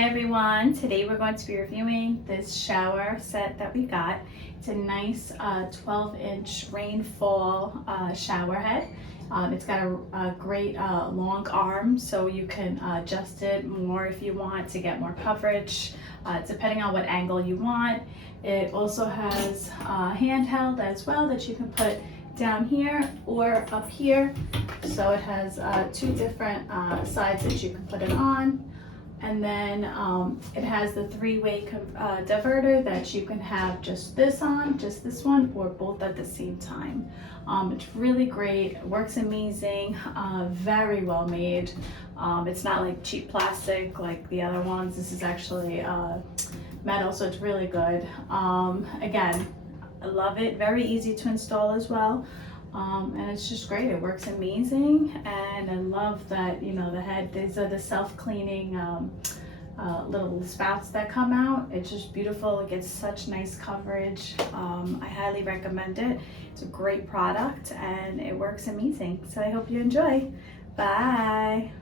Hi everyone, today we're going to be reviewing this shower set that we got. It's a nice 12-inch rainfall shower head. It's got a great long arm, so you can adjust it more if you want to get more coverage, depending on what angle you want. It also has handheld as well that you can put down here or up here. So it has two different sides that you can put it on. And then it has the three-way diverter that you can have just this on, just this one, or both at the same time. It's really great, it works amazing, very well made. It's not like cheap plastic like the other ones. This is actually metal, so it's really good. Again, I love it, very easy to install as well. And it's just great, it works amazing, and I love that, you know, the head, these are the self-cleaning little spouts that come out. It's just beautiful, it gets such nice coverage. I highly recommend it. It's a great product and it works amazing, so I hope you enjoy. Bye.